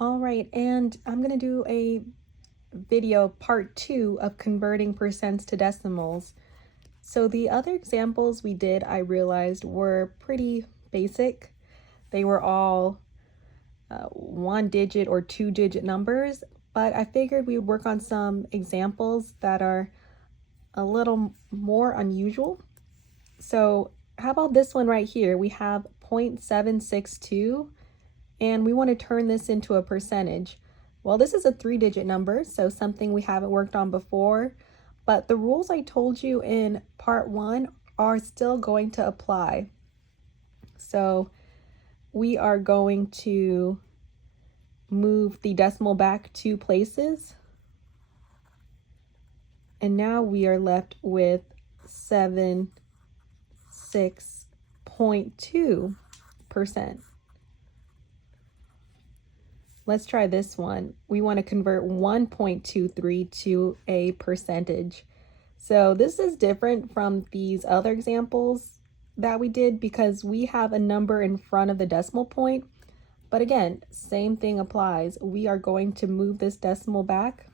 All right, and I'm gonna do a video part 2 of converting percents to decimals. So the other examples we did, I realized, were pretty basic. They were all 1-digit or 2-digit numbers, but I figured we would work on some examples that are a little more unusual. So how about this one right here? We have 0.762, and we want to turn this into a percentage. Well, this is a 3-digit number, so something we haven't worked on before, but the rules I told you in part 1 are still going to apply. So we are going to move the decimal back 2 places, and now we are left with 76.2%. Let's try this one. We want to convert 1.23 to a percentage. So this is different from these other examples that we did because we have a number in front of the decimal point. But again, same thing applies. We are going to move this decimal back.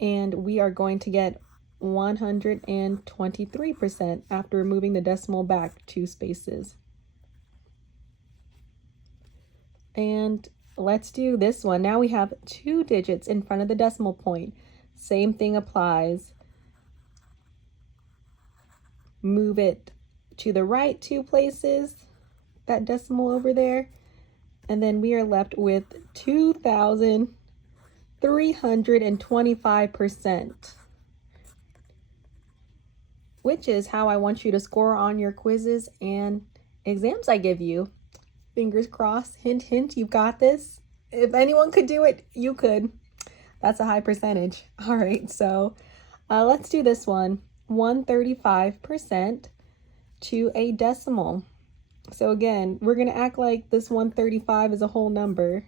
And we are going to get 123% after removing the decimal back 2 spaces. And let's do this one. Now we have 2 digits in front of the decimal point. Same thing applies. Move it to the right 2 places, that decimal over there, and then we are left with 2,325%. Which is how I want you to score on your quizzes and exams I give you. Fingers crossed, hint, hint, you got this. If anyone could do it, you could. That's a high percentage. All right, so let's do this one. 135% to a decimal. So again, we're gonna act like this 135 is a whole number.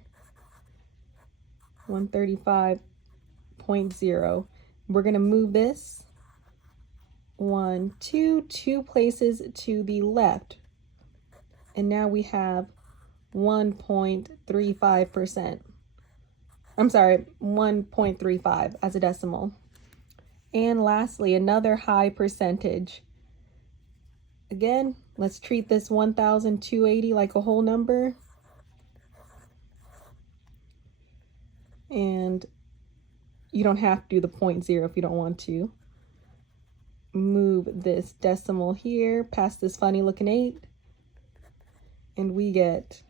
135.0. We're gonna move this 2 places to the left. And now we have 1.35%. I'm sorry, 1.35 as a decimal. And lastly, another high percentage. Again, let's treat this 1,280 like a whole number. And you don't have to do the 0.0 if you don't want to. Move this decimal here past this funny looking 8. And we get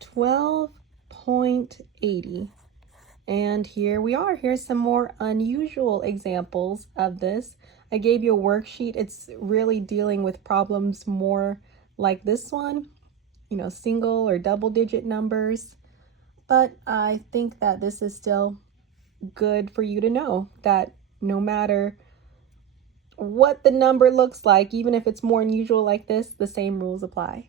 12.80. And here we are. Here's some more unusual examples of this. I gave you a worksheet. It's really dealing with problems more like this one, you know, single or double digit numbers. But I think that this is still good for you to know that no matter what the number looks like, even if it's more unusual like this, the same rules apply.